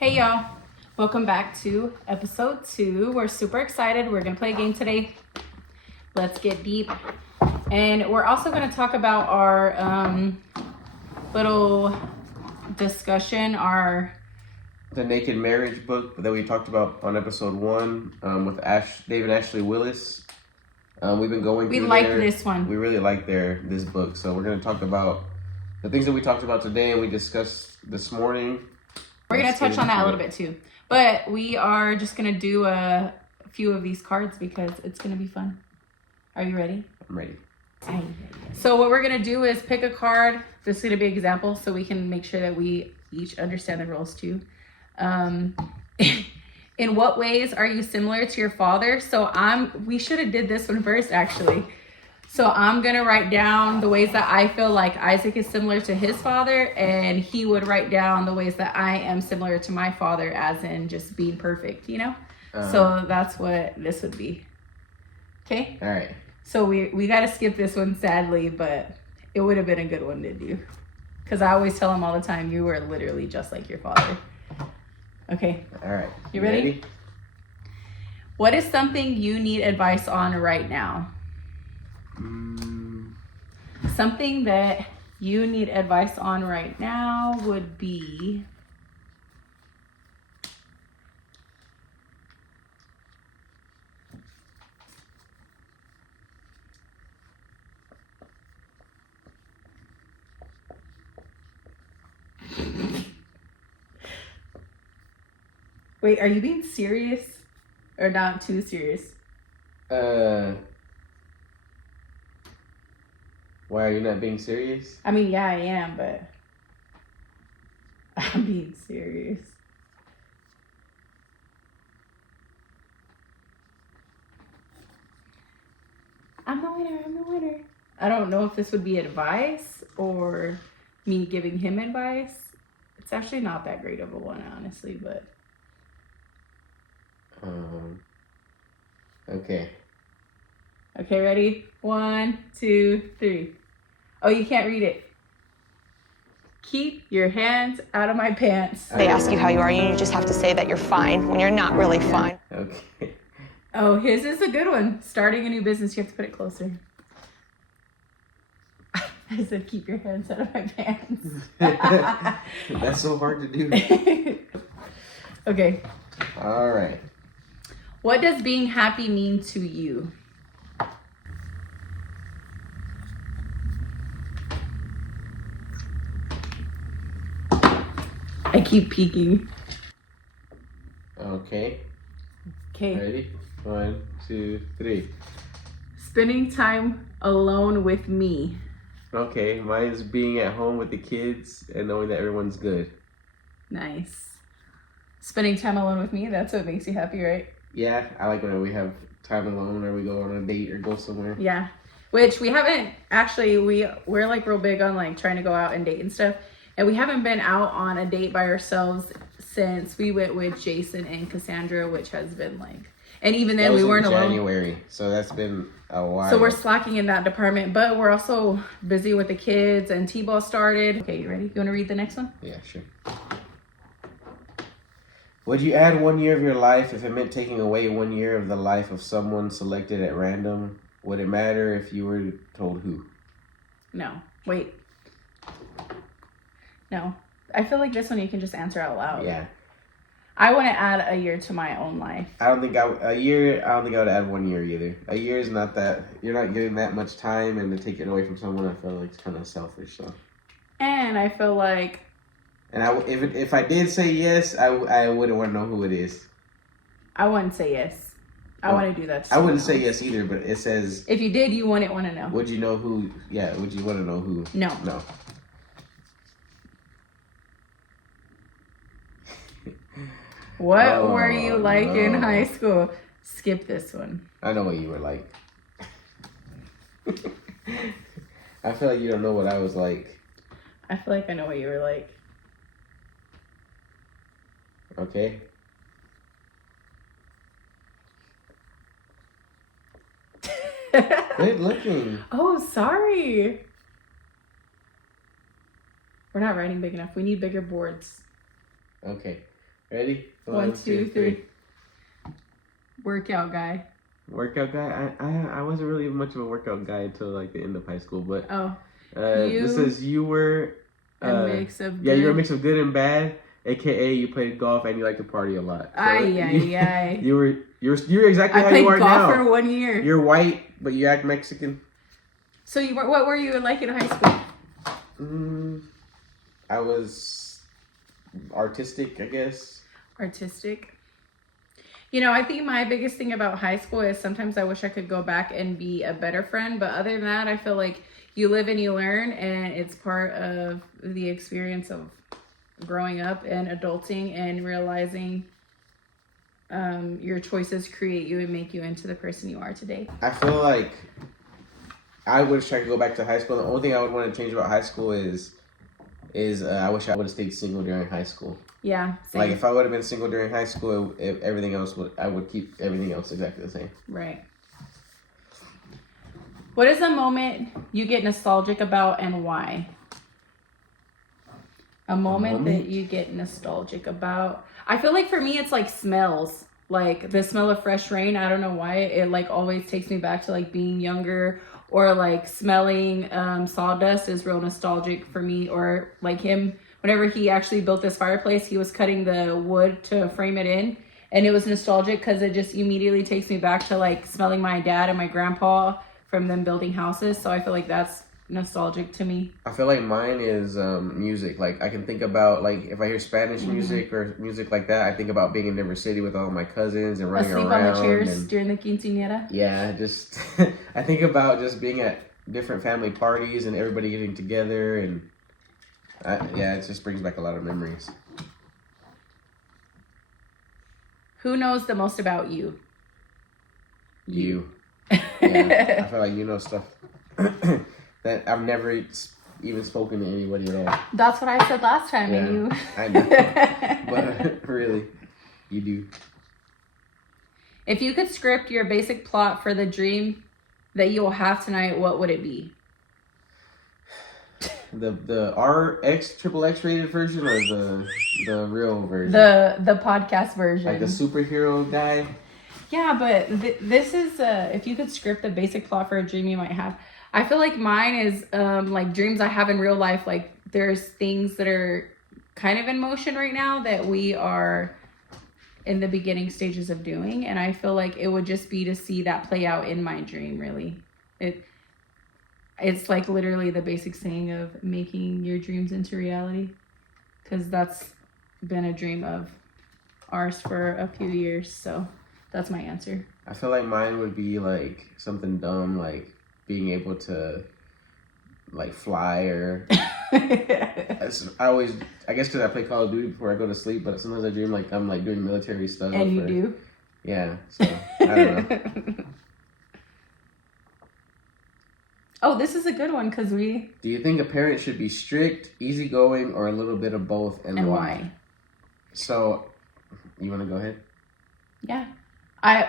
Hey y'all, welcome back to episode 2. We're super excited. We're gonna play a game today. Let's get deep. And we're also gonna talk about our little discussion, the Naked Marriage book that we talked about on episode 1 with Dave and Ashley Willis. We've been going through. We like this one. We really like this book. So we're gonna talk about the things that we talked about today and we discussed this morning. We're going to touch on that a little bit too. But we are just going to do a few of these cards because it's going to be fun. Are you ready? I'm ready. So what we're going to do is pick a card. This is going to be an example so we can make sure that we each understand the rules too. In what ways are you similar to your father? So we should have did this one first actually. So I'm going to write down the ways that I feel like Isaac is similar to his father, and he would write down the ways that I am similar to my father, as in just being perfect, you know? So that's what this would be. Okay? All right. So we got to skip this one, sadly, but it would have been a good one to do. Because I always tell him all the time, you were literally just like your father. Okay. All right. You ready? What is something you need advice on right now? Something that you need advice on right now would be Wait, are you being serious or not too serious? Why are you not being serious? I mean, yeah, I am, but I'm being serious. I'm the winner. I don't know if this would be advice or me giving him advice. It's actually not that great of a one, honestly, but. Okay. Okay, ready? 1, 2, 3. Oh, you can't read it. Keep your hands out of my pants. They ask you how you are, you just have to say that you're fine when you're not really fine. Okay. Oh, his is a good one. Starting a new business, you have to put it closer. I said, keep your hands out of my pants. That's so hard to do. Okay. All right. What does being happy mean to you? I keep peeking. Okay. Okay. Ready? 1, 2, 3. Spending time alone with me. Okay, mine's being at home with the kids and knowing that everyone's good. Nice. Spending time alone with me, that's what makes you happy, right? Yeah, I like when we have time alone or we go on a date or go somewhere. Yeah. Which we haven't actually, we're like real big on like trying to go out and date and stuff. And we haven't been out on a date by ourselves since we went with Jason and Cassandra, which has been like, and even then we weren't alone. January, so that's been a while. So we're slacking in that department, but we're also busy with the kids and T-ball started. Okay, you ready? You want to read the next one? Yeah, sure. Would you add 1 year of your life if it meant taking away 1 year of the life of someone selected at random? Would it matter if you were told who? No. Wait. No. I feel like this one you can just answer out loud. Yeah. I want to add a year to my own life. I don't think I would add 1 year either. A year is not that, you're not getting that much time, and to take it away from someone, I feel like it's kind of selfish, so. And I feel like. And if I did say yes, I wouldn't want to know who it is. I wouldn't say yes. I want to do that. I wouldn't say yes either, but it says. If you did, you wouldn't want to know. Would you know who? Yeah, would you want to know who? No. No. What were you like in high school? Skip this one. I know what you were like. I feel like you don't know what I was like. I feel like I know what you were like. Okay. Quit looking. Oh, sorry. We're not writing big enough. We need bigger boards. Okay. Ready? 1, 2, 3. Workout guy. Workout guy? I wasn't really much of a workout guy until like the end of high school, but this says you were a mix of you're a mix of good and bad, aka you played golf and you like to party a lot. So you're exactly how you are now. I played golf for 1 year. You're white, but you act Mexican. So what were you like in high school? I was artistic, I guess. Artistic. You know, I think my biggest thing about high school is sometimes I wish I could go back and be a better friend. But other than that, I feel like you live and you learn, and it's part of the experience of growing up and adulting and realizing your choices create you and make you into the person you are today. I feel like I wish I could go back to high school. The only thing I would want to change about high school is I wish I would have stayed single during high school. Yeah, same. Like if I would have been single during high school, everything else I would keep everything else exactly the same. Right. What is a moment you get nostalgic about and why? A moment that you get nostalgic about. I feel like for me it's like smells. Like the smell of fresh rain. I don't know why. It like always takes me back to like being younger, or like smelling sawdust is real nostalgic for me. Or like him, whenever he actually built this fireplace, he was cutting the wood to frame it in. And it was nostalgic because it just immediately takes me back to like smelling my dad and my grandpa from them building houses. So I feel like that's nostalgic to me. I feel like mine is music. Like I can think about like if I hear Spanish music or music like that, I think about being in Denver City with all my cousins and running around. Asleep on the chairs during the quinceañera? Yeah, just I think about just being at different family parties and everybody getting together, and it just brings back a lot of memories. Who knows the most about you? You. Yeah, I feel like you know stuff that I've never even spoken to anybody at all. That's what I said last time, and you... I know. But really, you do. If you could script your basic plot for the dream that you will have tonight, what would it be? The triple X rated version or the real version? The podcast version. Like the superhero guy? Yeah, but this is if you could script the basic plot for a dream you might have. I feel like mine is like dreams I have in real life. Like there's things that are kind of in motion right now that we are in the beginning stages of doing, and I feel like it would just be to see that play out in my dream. Really, it's like literally the basic saying of making your dreams into reality, because that's been a dream of ours for a few years. So that's my answer. I feel like mine would be like something dumb, like being able to like fly, or I guess because I play Call of Duty before I go to sleep, but sometimes I dream like I'm like doing military stuff. And you do? Yeah, so I don't know. Oh, this is a good one because Do you think a parent should be strict, easygoing, or a little bit of both, and why? So, you want to go ahead? Yeah. I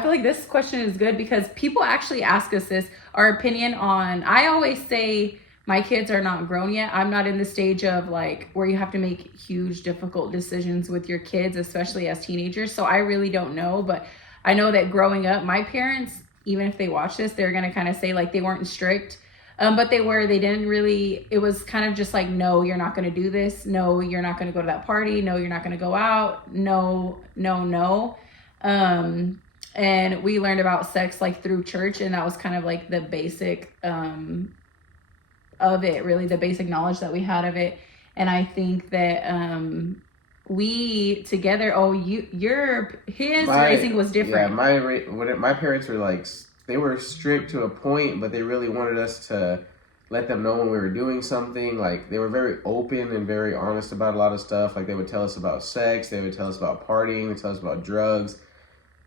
feel like this question is good because people actually ask us our opinion on, I always say my kids are not grown yet. I'm not in the stage of like where you have to make huge, difficult decisions with your kids, especially as teenagers. So I really don't know, but I know that growing up, my parents, even if they watch this, they're going to kind of say like they weren't strict, but they didn't really, it was kind of just like, no, you're not going to do this. No, you're not going to go to that party. No, you're not going to go out. No. And we learned about sex like through church, and that was kind of like the basic of it, really the basic knowledge that we had of it. And I think that we together, raising was different. Yeah, my parents were like, they were strict to a point, but they really wanted us to let them know when we were doing something. Like they were very open and very honest about a lot of stuff. Like they would tell us about sex, they would tell us about partying, they tell us about drugs.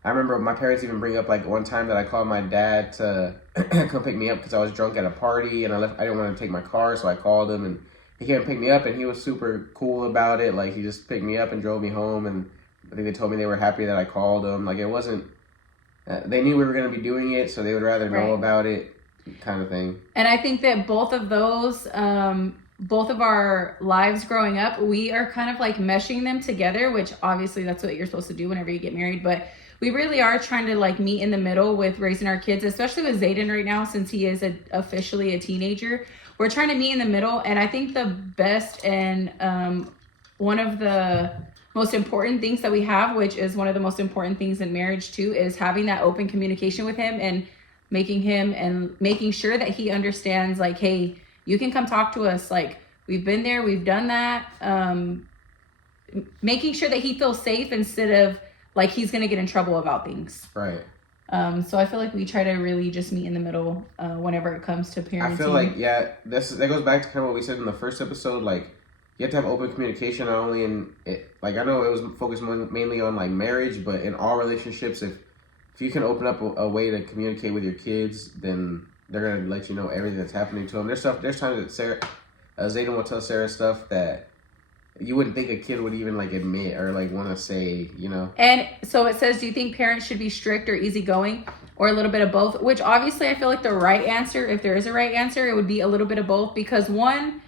I remember my parents even bring up like one time that I called my dad to come pick me up because I was drunk at a party and I didn't want to take my car, so I called him and he came and picked me up, and he was super cool about it. Like he just picked me up and drove me home, and I think they told me they were happy that I called them. Like it wasn't, they knew we were going to be doing it, so they would rather know about it, kind of thing. And I think that both of those both of our lives growing up, we are kind of like meshing them together, which obviously that's what you're supposed to do whenever you get married. But we really are trying to like meet in the middle with raising our kids, especially with Zayden right now, since he is officially a teenager. We're trying to meet in the middle. And I think the best and one of the most important things that we have, which is one of the most important things in marriage too, is having that open communication with him and making sure that he understands like, hey, you can come talk to us. Like, we've been there, we've done that. Making sure that he feels safe instead of like he's going to get in trouble about things. Right. So I feel like we try to really just meet in the middle whenever it comes to parenting. I feel like, yeah, that goes back to kind of what we said in the first episode. Like, you have to have open communication, not only in it. Like, I know it was focused mainly on like marriage, but in all relationships, if you can open up a way to communicate with your kids, then they're gonna let you know everything that's happening to them. There's times that Zayden will tell Sarah stuff that you wouldn't think a kid would even like admit or like want to say, you know. And so it says, do you think parents should be strict or easygoing or a little bit of both? Which obviously I feel like the right answer, if there is a right answer, it would be a little bit of both, because one,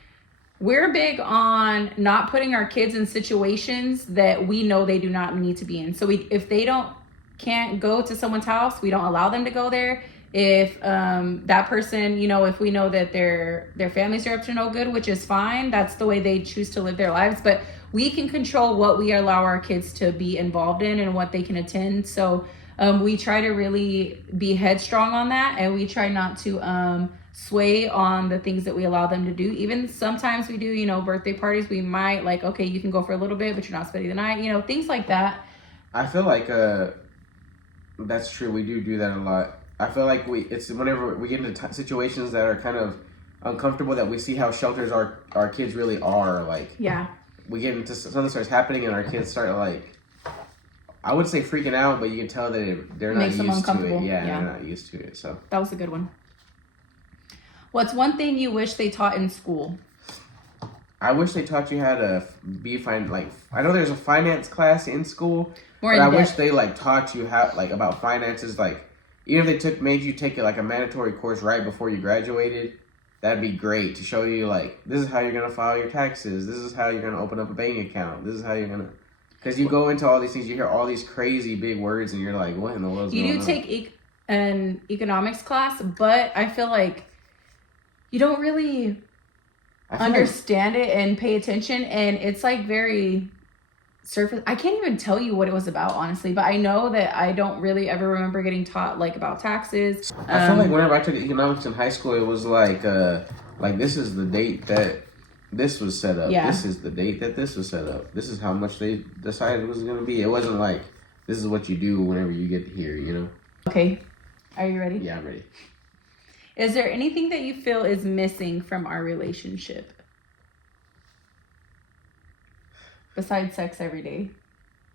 we're big on not putting our kids in situations that we know they do not need to be in. So if they can't go to someone's house, we don't allow them to go there. If that person, you know, if we know that their families are up to no good, which is fine, that's the way they choose to live their lives. But we can control what we allow our kids to be involved in and what they can attend. So we try to really be headstrong on that, and we try not to sway on the things that we allow them to do. Even sometimes we do, you know, birthday parties, we might like, okay, you can go for a little bit, but you're not spending the night, you know, things like that. I feel like that's true. We do that a lot. I feel like it's whenever we get into situations that are kind of uncomfortable, that we see how shelters our kids really are. Like, yeah, we get into something starts happening and our kids start like, I would say freaking out, but you can tell that they're not used to it. Yeah, they're not used to it. So that was a good one. What's one thing you wish they taught in school? I wish they taught you how to be like, I know there's a finance class in school, but I wish they like taught you how like about finances. Like, even if they made you take like a mandatory course right before you graduated, that'd be great to show you like, this is how you're gonna file your taxes. This is how you're gonna open up a bank account. This is how you're gonna, because you go into all these things, you hear all these crazy big words, and you're like, what in the world? You do take an economics class, but I feel like you don't really understand it and pay attention, and it's like very surface. I can't even tell you what it was about, honestly, but I know that I don't really ever remember getting taught like about taxes. I feel like whenever I took economics in high school, it was like this is the date that this was set up. Yeah. This is the date that this was set up. This is how much they decided it was going to be. It wasn't like, this is what you do whenever you get here, you know? Okay. Are you ready? Yeah, I'm ready. Is there anything that you feel is missing from our relationship? Besides sex every day.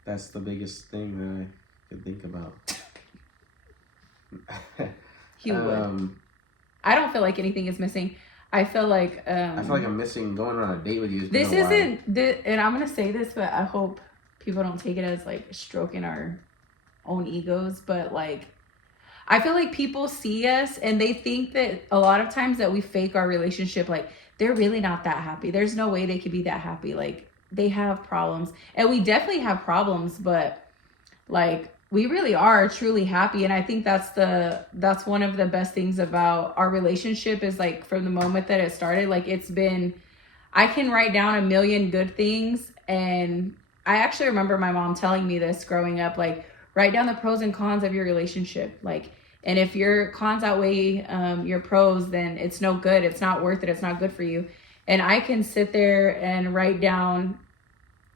That's the biggest thing that I could think about. You would. I don't feel like anything is missing. I feel like I'm missing going on a date with you. This isn't, and I'm gonna say this, but I hope people don't take it as like stroking our own egos. But like, I feel like people see us and they think that a lot of times that we fake our relationship. Like, they're really not that happy. There's no way they could be that happy. Like, they have problems, and we definitely have problems, but like, we really are truly happy. And I think that's one of the best things about our relationship is like, from the moment that it started, like, I can write down a million good things. And I actually remember my mom telling me this growing up, like, write down the pros and cons of your relationship. Like, and if your cons outweigh your pros, then it's no good. It's not worth it. It's not good for you. And I can sit there and write down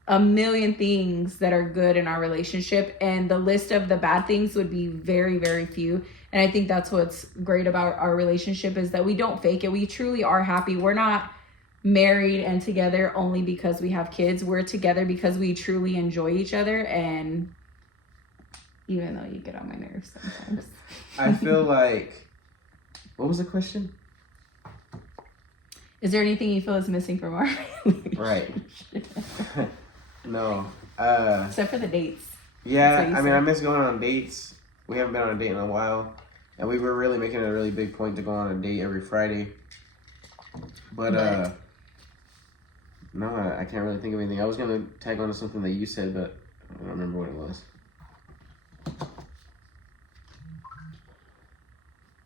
a million things that are good in our relationship, and the list of the bad things would be very, very few. And I think that's what's great about our relationship, is that we don't fake it. We truly are happy. We're not married and together only because we have kids. We're together because we truly enjoy each other, and even though you get on my nerves sometimes. I feel like, what was the question? Is there anything you feel is missing from our relationship? Right. No. Except for the dates. Yeah, I mean, I miss going on dates. We haven't been on a date in a while. And we were really making a really big point to go on a date every Friday. But No, I can't really think of anything. I was gonna tag on to something that you said, but I don't remember what it was.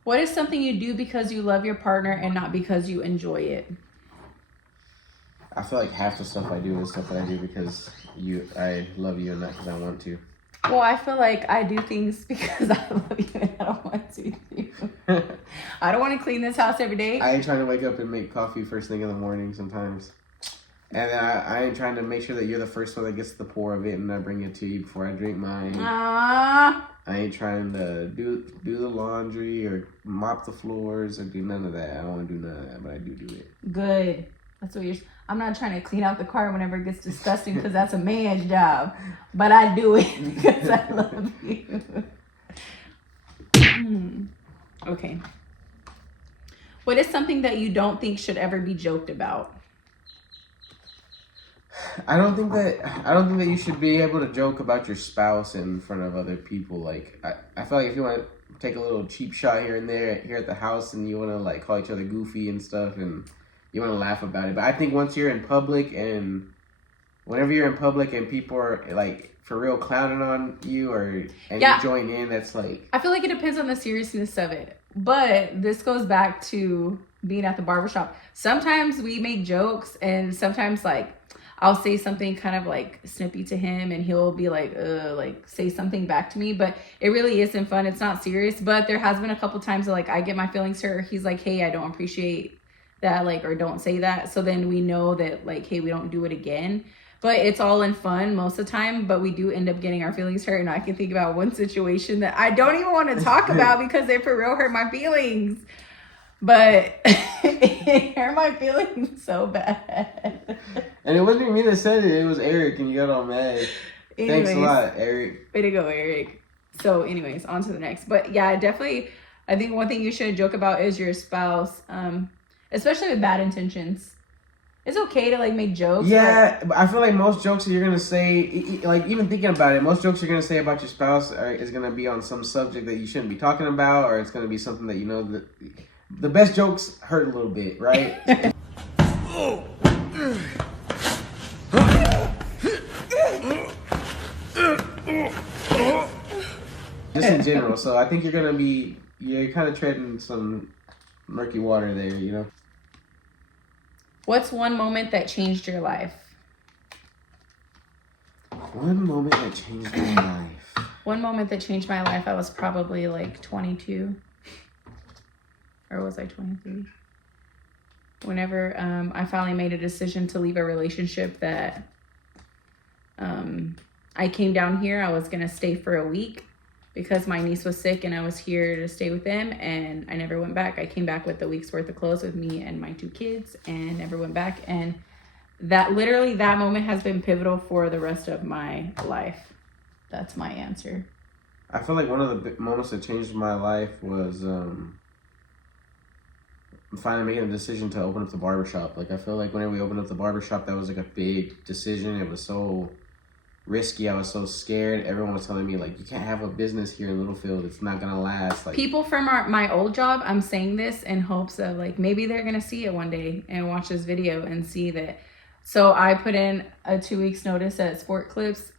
What is something you do because you love your partner and not because you enjoy it? I feel like half the stuff I do is stuff that I do because I love you and not because I want to. Well, I feel like I do things because I love you and I don't want to. I don't want to clean this house every day. I ain't trying to wake up and make coffee first thing in the morning sometimes. And I ain't trying to make sure that you're the first one that gets the pour of it and I bring it to you before I drink mine. Aww. I ain't trying to do the laundry or mop the floors or do none of that. I don't want to do none of that, but I do it. Good. That's what you're... I'm not trying to clean out the car whenever it gets disgusting because that's a man's job. But I do it because I love you. Okay. What is something that you don't think should ever be joked about? I don't think that you should be able to joke about your spouse in front of other people. Like I feel like if you want to take a little cheap shot here and there here at the house and you want to like call each other goofy and stuff and you want to laugh about it. But I think once you're in public and whenever you're in public and people are like for real clowning on you and you join in, that's like... I feel like it depends on the seriousness of it. But this goes back to being at the barbershop. Sometimes we make jokes and sometimes like I'll say something kind of like snippy to him and he'll be like say something back to me. But it really isn't fun. It's not serious. But there has been a couple times that like I get my feelings hurt. He's like, hey, I don't appreciate that, like, or don't say that. So then we know that like, hey, we don't do it again. But it's all in fun most of the time, but we do end up getting our feelings hurt. And I can think about one situation that I don't even want to talk about because they for real hurt my feelings. But it hurt my feelings so bad. And it wasn't even me that said it. It was Eric and you got all mad. Anyways, thanks a lot, Eric. Way to go, Eric. So anyways, on to the next. But yeah, definitely, I think one thing you shouldn't joke about is your spouse. Especially with bad intentions. It's okay to like make jokes. Yeah, but I feel like most jokes that you're gonna say, like even thinking about it, most jokes you're gonna say about your spouse is gonna be on some subject that you shouldn't be talking about, or it's gonna be something that you know that the best jokes hurt a little bit, right? Just in general. So I think you're kind of treading some murky water there, you know. What's one moment that changed your life? One moment that changed my life. One moment that changed my life, I was probably like 22. Or was I 23? Whenever I finally made a decision to leave a relationship that I came down here, I was going to stay for a week because my niece was sick and I was here to stay with them, and I never went back. I came back with a week's worth of clothes with me and my 2 kids and never went back. And that moment has been pivotal for the rest of my life. That's my answer. I feel like one of the moments that changed my life was finally making a decision to open up the barbershop. Like I feel like whenever we opened up the barbershop, that was like a big decision. It was so risky. I was so scared. Everyone was telling me like, you can't have a business here in Littlefield. It's not gonna last. Like people from my old job, I'm saying this in hopes of like maybe they're gonna see it one day and watch this video and see that. So I put in a 2 weeks notice at Sport Clips.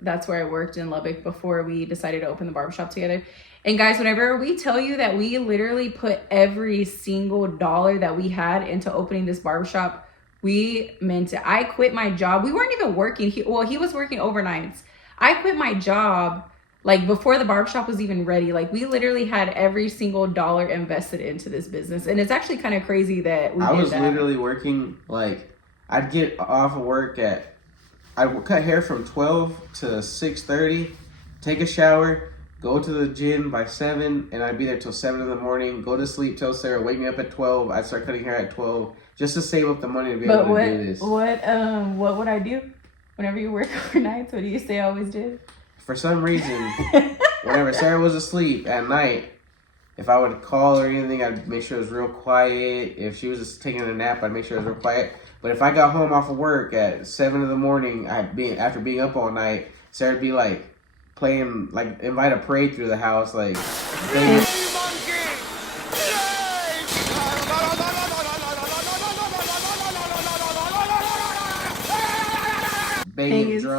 That's where I worked in Lubbock before we decided to open the barbershop together. And guys, whenever we tell you that we literally put every single dollar that we had into opening this barbershop, we meant it. I quit my job. We weren't even working. He was working overnights. I quit my job like before the barbershop was even ready. Like we literally had every single dollar invested into this business. And it's actually kind of crazy that I was literally working, like I'd get off of work I would cut hair from 12 to 6:30, take a shower, go to the gym by 7, and I'd be there till 7 in the morning, go to sleep till Sarah, wake me up at 12. I'd start cutting hair at 12 just to save up the money to be able to do this. What would I do whenever you work overnights? What do you say I always did? For some reason, whenever Sarah was asleep at night, if I would call or anything, I'd make sure it was real quiet. If she was just taking a nap, I'd make sure it was real quiet. But if I got home off of work at 7 in the morning, after being up all night, Sarah'd be like playing, like invite a parade through the house, like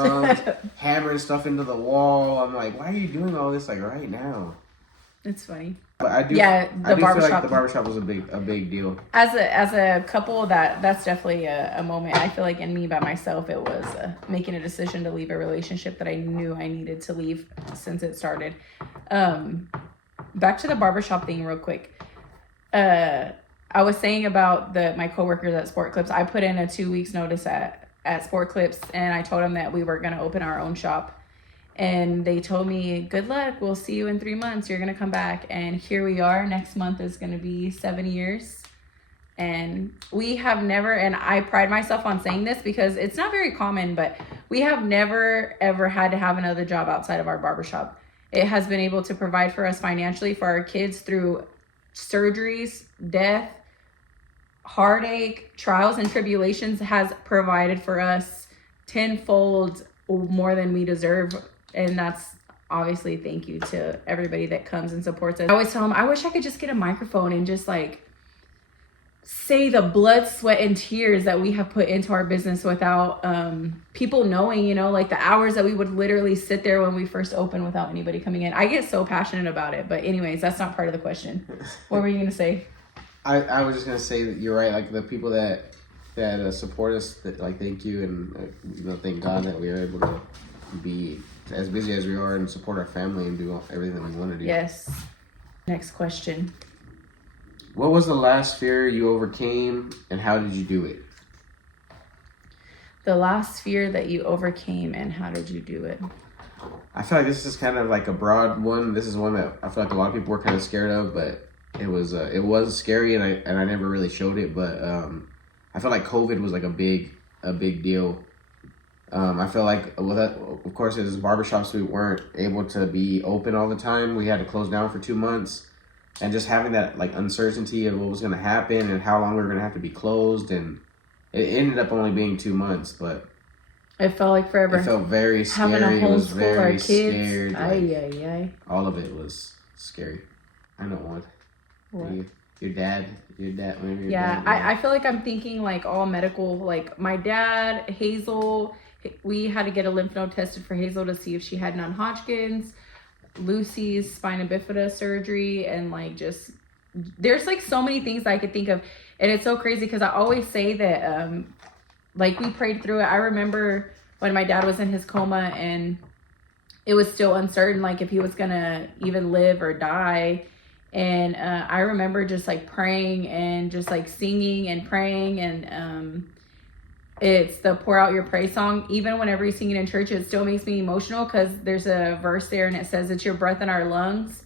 bummed, hammering stuff into the wall. I'm like, why are you doing all this like right now? It's funny. But I do feel like the barbershop was a big deal. As a couple, that's definitely a moment. I feel like in me by myself, it was making a decision to leave a relationship that I knew I needed to leave since it started. Back to the barbershop thing real quick. I was saying about my coworkers at Sport Clips. I put in a 2 weeks notice at Sport Clips, and I told them that we were going to open our own shop. And they told me, good luck, we'll see you in 3 months, you're going to come back. And here we are. Next month is going to be 7 years. And we have never, and I pride myself on saying this because it's not very common, but we have never, ever had to have another job outside of our barbershop. It has been able to provide for us financially, for our kids, through surgeries, death, heartache, trials and tribulations, has provided for us tenfold more than we deserve. And that's obviously thank you to everybody that comes and supports us. I always tell them, I wish I could just get a microphone and just like say the blood, sweat, and tears that we have put into our business without people knowing, you know, like the hours that we would literally sit there when we first opened without anybody coming in. I get so passionate about it. But anyways, that's not part of the question. What were you going to say? I was just going to say that you're right. Like the people that support us, that like thank you, and thank God that we are able to be as busy as we are and support our family and do everything that we want to do. Yes. Next question. What was the last fear you overcame, and how did you do it? The last fear that you overcame, and how did you do it? I feel like this is kind of like a broad one. This is one that I feel like a lot of people were kind of scared of, but it was scary, and I never really showed it. But I felt like COVID was like a big deal. I feel like of course, as barbershops, we weren't able to be open all the time. We had to close down for 2 months. And just having that like uncertainty of what was going to happen and how long we were going to have to be closed, and it ended up only being 2 months, but it felt like forever. It felt very scary. Having to it was homeschool very our kids. scared. Ay. All of it was scary. I know one. What? Your dad. Yeah, I feel like I'm thinking like all medical. Like my dad, Hazel, we had to get a lymph node tested for Hazel to see if she had non-Hodgkin's. Lucy's spina bifida surgery, and like just there's like so many things I could think of, and it's so crazy because I always say that like we prayed through it. I remember when my dad was in his coma and it was still uncertain like if he was gonna even live or die, and I remember just like praying and just like singing and praying, and it's the Pour Out Your Praise song. Even whenever you sing it in church, it still makes me emotional because there's a verse there and it says it's your breath in our lungs.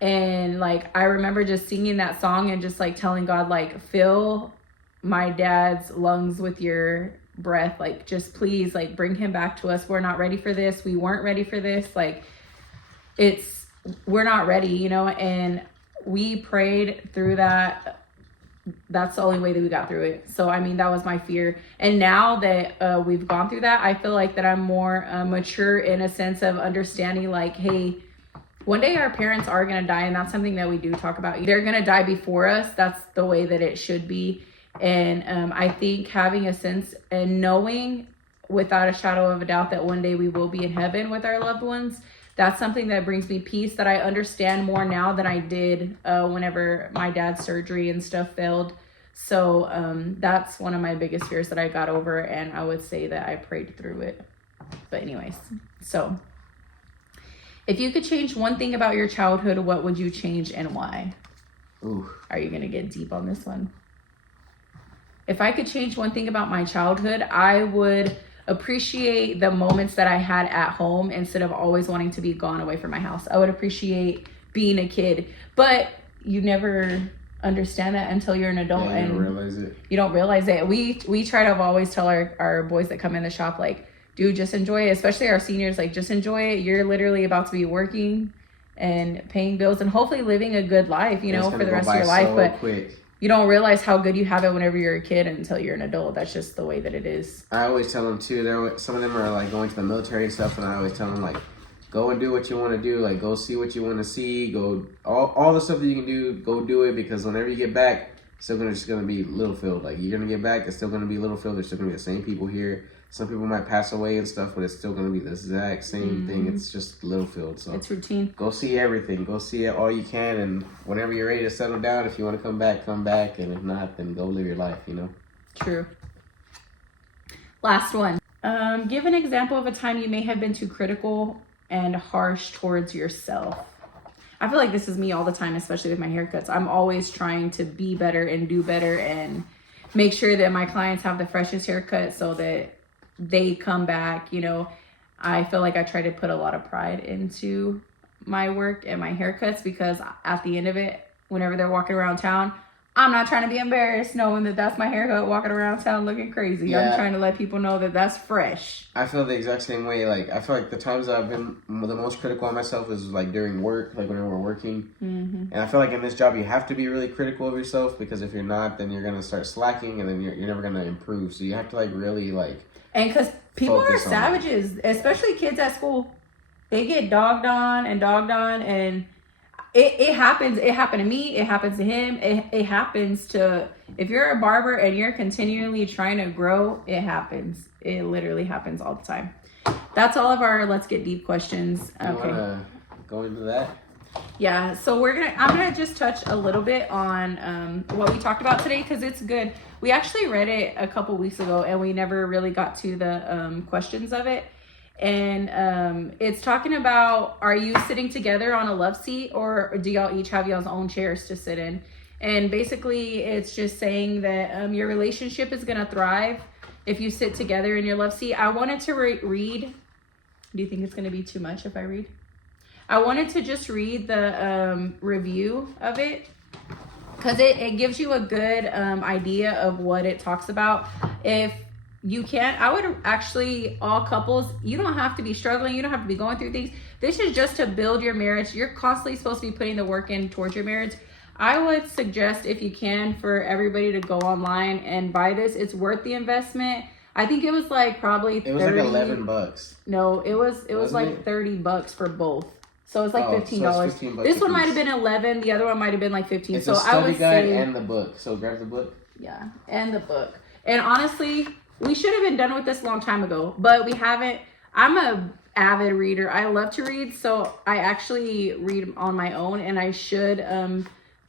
And like, I remember just singing that song and just like telling God, like, fill my dad's lungs with your breath. Like, just please, like, bring him back to us. We're not ready for this. We weren't ready for this. Like, we're not ready, you know? And we prayed through that. That's the only way that we got through it. So, I mean, that was my fear. And now that we've gone through that, I feel like that I'm more mature in a sense of understanding like, hey, one day our parents are going to die. And that's something that we do talk about. They're going to die before us. That's the way that it should be. And I think having a sense and knowing without a shadow of a doubt that one day we will be in heaven with our loved ones, that's something that brings me peace, that I understand more now than I did whenever my dad's surgery and stuff failed. So that's one of my biggest fears that I got over, and I would say that I prayed through it. But anyways, so if you could change one thing about your childhood, what would you change and why? Ooh. Are you going to get deep on this one? If I could change one thing about my childhood, I would appreciate the moments that I had at home instead of always wanting to be gone away from my house. I would appreciate being a kid, but you never understand that until you're an adult. Yeah, you don't realize it. You don't realize it. We try to always tell our boys that come in the shop, like, dude, just enjoy it. Especially our seniors, like, just enjoy it. You're literally about to be working and paying bills and hopefully living a good life, you know, for the rest of your life. So but quick. You don't realize how good you have it whenever you're a kid until you're an adult. That's just the way that it is. I always tell them too, some of them are like going to the military and stuff, and I always tell them like, go and do what you want to do. Like, go see what you want to see. Go all the stuff that you can do, go do it, because whenever you get back, it's still just gonna be Littlefield. Like, you're gonna get back, it's still gonna be Littlefield. There's still gonna be the same people here, some people might pass away and stuff, but it's still going to be the exact same thing. It's just Littlefield. So it's routine. Go see everything. Go see it all you can. And whenever you're ready to settle down, if you want to come back, come back. And if not, then go live your life, you know? True. Last one. Give an example of a time you may have been too critical and harsh towards yourself. I feel like this is me all the time, especially with my haircuts. I'm always trying to be better and do better and make sure that my clients have the freshest haircut so that they come back. You know, I feel like I try to put a lot of pride into my work and my haircuts, because at the end of it, whenever they're walking around town, I'm not trying to be embarrassed knowing that that's my haircut walking around town looking crazy. Yeah. I'm trying to let people know that that's fresh. I feel the exact same way. Like, I feel like the times that I've been the most critical on myself is like during work, like whenever we're working. And I feel like in this job, you have to be really critical of yourself, because if you're not, then you're going to start slacking, and then you're never going to improve. So you have to like really like... And because people are focus on savages, especially kids at school. They get dogged on, and it happens. It happened to me. It happens to him. It happens to... If you're a barber and you're continually trying to grow, it happens. It literally happens all the time. That's all of our Let's Get Deep questions. You want to go into that? Yeah, so I'm gonna just touch a little bit on what we talked about today, because it's good. We actually read it a couple weeks ago and we never really got to the questions of it. And it's talking about, are you sitting together on a love seat, or do y'all each have y'all's own chairs to sit in? And basically it's just saying that your relationship is gonna thrive if you sit together in your love seat. I wanted to read. Do you think it's gonna be too much if I read? I wanted to just read the review of it, because it gives you a good idea of what it talks about. If you can, I would actually, all couples, you don't have to be struggling. You don't have to be going through things. This is just to build your marriage. You're constantly supposed to be putting the work in towards your marriage. I would suggest, if you can, for everybody to go online and buy this. It's worth the investment. I think it was like probably 30. It was like $11. No, it was like $30 for both. So it's like $15. So it's $15 this one a might have piece. been 11. The other one might have been like 15. It's so a I study would guide say, and the book. So grab the book. Yeah, and the book. And honestly, we should have been done with this a long time ago, but we haven't. I'm a avid reader. I love to read, so I actually read on my own, and I should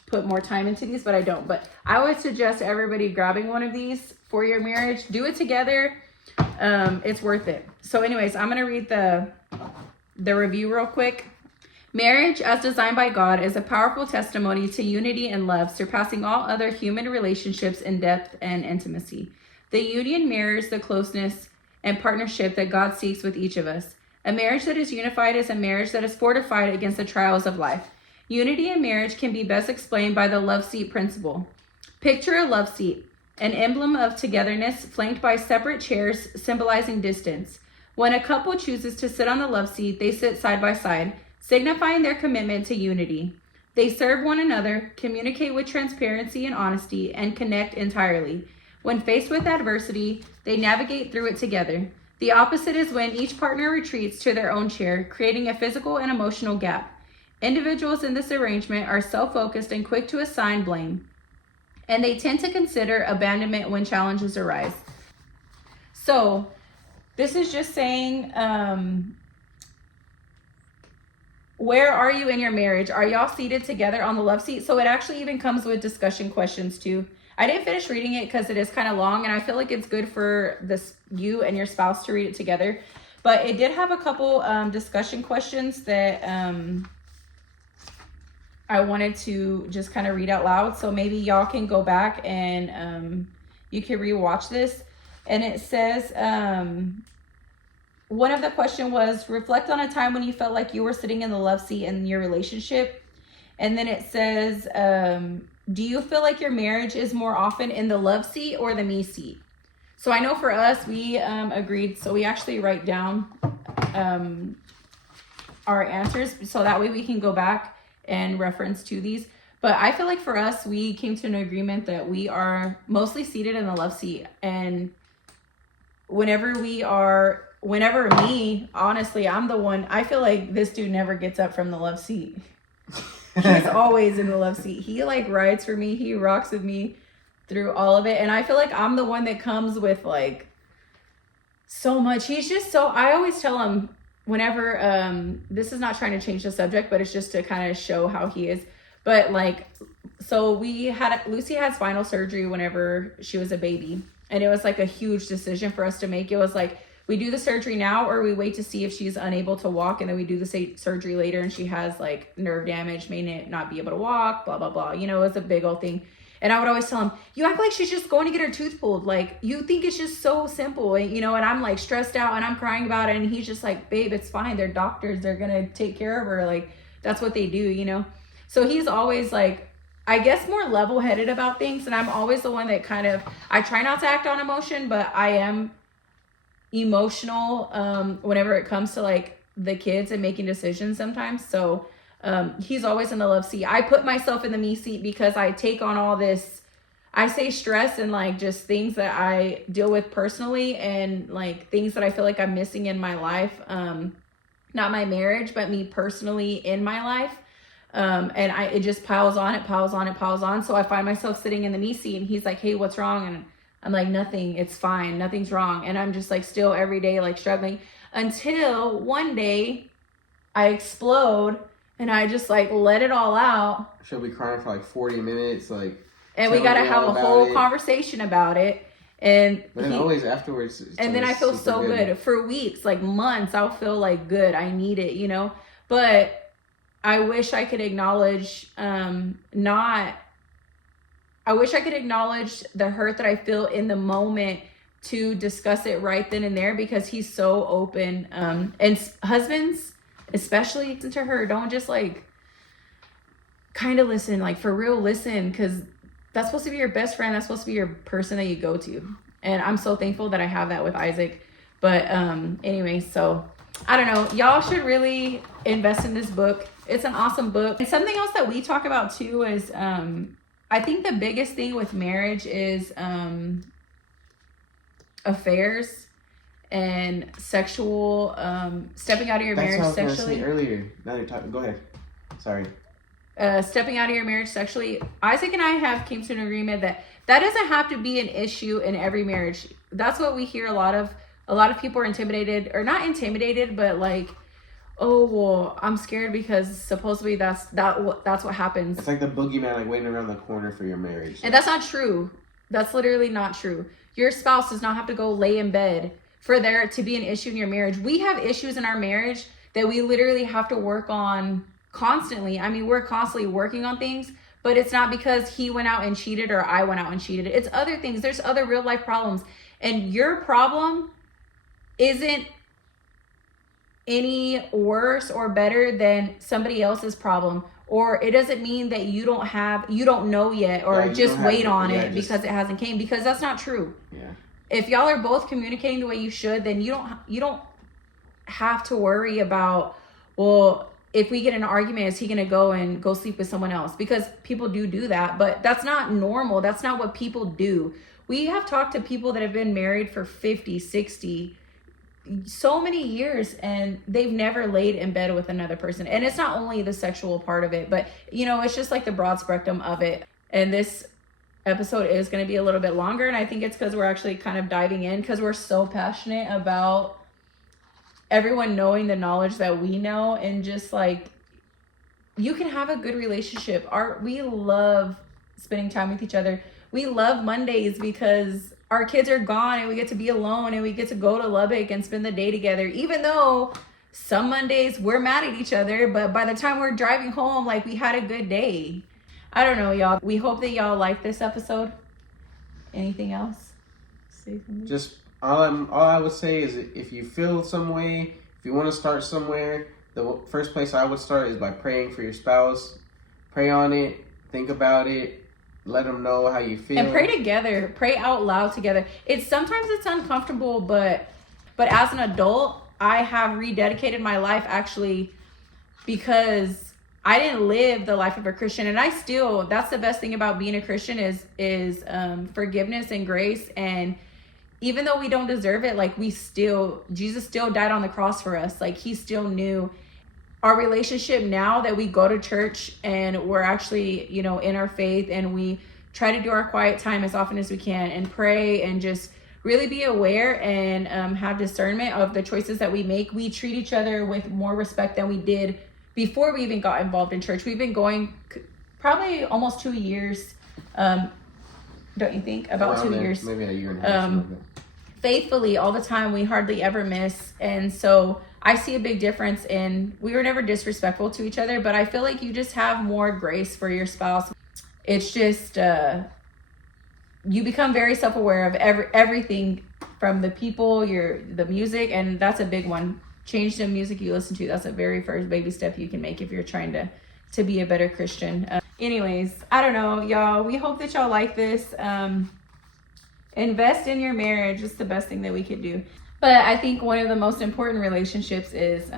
put more time into these, but I don't. But I would suggest everybody grabbing one of these for your marriage. Do it together. It's worth it. So anyways, I'm gonna read the review real quick. Marriage, as designed by God, is a powerful testimony to unity and love, surpassing all other human relationships in depth and intimacy. The union mirrors the closeness and partnership that God seeks with each of us. A marriage that is unified is a marriage that is fortified against the trials of life. Unity in marriage can be best explained by the love seat principle. Picture a love seat, an emblem of togetherness flanked by separate chairs symbolizing distance. When a couple chooses to sit on the love seat, they sit side by side, signifying their commitment to unity. They serve one another, communicate with transparency and honesty, and connect entirely. When faced with adversity, they navigate through it together. The opposite is when each partner retreats to their own chair, creating a physical and emotional gap. Individuals in this arrangement are self-focused and quick to assign blame, and they tend to consider abandonment when challenges arise. So, this is just saying, where are you in your marriage? Are y'all seated together on the love seat? So it actually even comes with discussion questions too. I didn't finish reading it because it is kind of long, and I feel like it's good for you and your spouse to read it together. But it did have a couple discussion questions that I wanted to just kind of read out loud. So maybe y'all can go back and you can rewatch this. And it says, one of the question was, reflect on a time when you felt like you were sitting in the love seat in your relationship. And then it says, do you feel like your marriage is more often in the love seat or the me seat? So I know for us, we agreed. So we actually write down our answers, so that way we can go back and reference to these. But I feel like for us, we came to an agreement that we are mostly seated in the love seat. And whenever me, honestly, I'm the one, I feel like this dude never gets up from the love seat. He's always in the love seat. He like rides for me. He rocks with me through all of it. And I feel like I'm the one that comes with like so much. He's just so, I always tell him whenever, this is not trying to change the subject, but it's just to kind of show how he is. But like, so Lucy had spinal surgery whenever she was a baby. And it was like a huge decision for us to make. It was like, we do the surgery now or we wait to see if she's unable to walk, and then we do the surgery later and she has like nerve damage, may not be able to walk, blah, blah, blah. You know, it was a big old thing. And I would always tell him, you act like she's just going to get her tooth pulled. Like, you think it's just so simple, and, you know, and I'm like stressed out and I'm crying about it. And he's just like, babe, it's fine. They're doctors. They're going to take care of her. Like, that's what they do, you know? So he's always like, I guess, more level-headed about things. And I'm always the one that kind of, I try not to act on emotion, but I am emotional whenever it comes to like the kids and making decisions sometimes. So he's always in the love seat. I put myself in the me seat because I take on all this, I say stress and like just things that I deal with personally, and like things that I feel like I'm missing in my life. Not my marriage, but me personally in my life. And it just piles on. So I find myself sitting in the me seat and he's like, hey, what's wrong? And I'm like, nothing, it's fine. Nothing's wrong. And I'm just like still every day, like struggling, until one day I explode and I just like let it all out. She'll be crying for like 40 minutes. Like, and we got to have a whole conversation about it. And but then always afterwards. And then I feel so good for weeks, like months. I'll feel like good. I need it, you know, but I wish I could acknowledge, I wish I could acknowledge the hurt that I feel in the moment to discuss it right then and there, because he's so open. And husbands, especially, listen to her. Don't just like kind of listen, like for real listen, because that's supposed to be your best friend. That's supposed to be your person that you go to. And I'm so thankful that I have that with Isaac. But anyway, so I don't know. Y'all should really invest in this book. It's an awesome book. And something else that we talk about too is I think the biggest thing with marriage is affairs and sexual, stepping out of your marriage sexually. That's what I was going to say earlier. Now you're talking. Go ahead. Sorry. Stepping out of your marriage sexually. Isaac and I came to an agreement that doesn't have to be an issue in every marriage. That's what we hear a lot of. A lot of people are intimidated, or not intimidated, but like, oh, well, I'm scared because supposedly that's what happens. It's like the boogeyman, like waiting around the corner for your marriage. And that's not true. That's literally not true. Your spouse does not have to go lay in bed for there to be an issue in your marriage. We have issues in our marriage that we literally have to work on constantly. I mean, we're constantly working on things, but it's not because he went out and cheated or I went out and cheated. It's other things. There's other real life problems. And your problem isn't any worse or better than somebody else's problem, or it doesn't mean that you don't know yet, or just wait on it because it hasn't came, because that's not true. Yeah. If y'all are both communicating the way you should, then you don't have to worry about, well, if we get in an argument, is he going to go sleep with someone else? Because people do that, but that's not normal. That's not what people do. We have talked to people that have been married for 50, 60, so many years, and they've never laid in bed with another person. And it's not only the sexual part of it, but you know, it's just like the broad spectrum of it. And this episode is going to be a little bit longer, and I think it's because we're actually kind of diving in, because we're so passionate about everyone knowing the knowledge that we know, and just like, you can have a good relationship. We love spending time with each other. We love Mondays because our kids are gone and we get to be alone and we get to go to Lubbock and spend the day together, even though some Mondays we're mad at each other, but by the time we're driving home, like, we had a good day. I don't know, y'all. We hope that y'all like this episode. Anything else? Say something. Just all I would say is, if you feel some way, if you want to start somewhere, the first place I would start is by praying for your spouse. Pray on it. Think about it. Let them know how you feel. And pray together. Pray out loud together. Sometimes it's uncomfortable, but as an adult, I have rededicated my life, actually, because I didn't live the life of a Christian. And that's the best thing about being a Christian is forgiveness and grace. And even though we don't deserve it, like, Jesus still died on the cross for us. Like, he still knew. Our relationship now that we go to church and we're actually, in our faith, and we try to do our quiet time as often as we can and pray and just really be aware and have discernment of the choices that we make. We treat each other with more respect than we did before we even got involved in church. We've been going probably almost 2 years. Don't you think? About Around 2 there, years. maybe a year and a half. Something like that. Faithfully all the time. We hardly ever miss. And so I see a big difference in, we were never disrespectful to each other, but I feel like you just have more grace for your spouse. It's just, you become very self-aware of everything from the people, the music, and that's a big one. Change the music you listen to. That's the very first baby step you can make if you're trying to be a better Christian. Anyways, I don't know, y'all. We hope that y'all like this. Invest in your marriage. It's the best thing that we could do. But I think one of the most important relationships is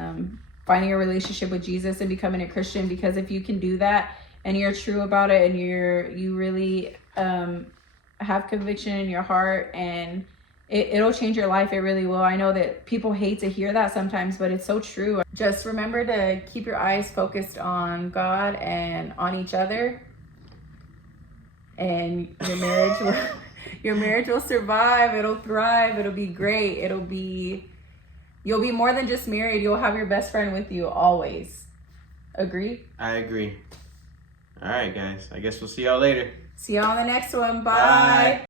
finding a relationship with Jesus and becoming a Christian, because if you can do that and you're true about it and you really have conviction in your heart, and it'll change your life. It really will. I know that people hate to hear that sometimes, but it's so true. Just remember to keep your eyes focused on God and on each other, and your marriage will survive. It'll thrive. It'll be great. You'll be more than just married. You'll have your best friend with you always. Agree? I agree. All right, guys. I guess we'll see y'all later. See y'all on the next one. Bye. Bye.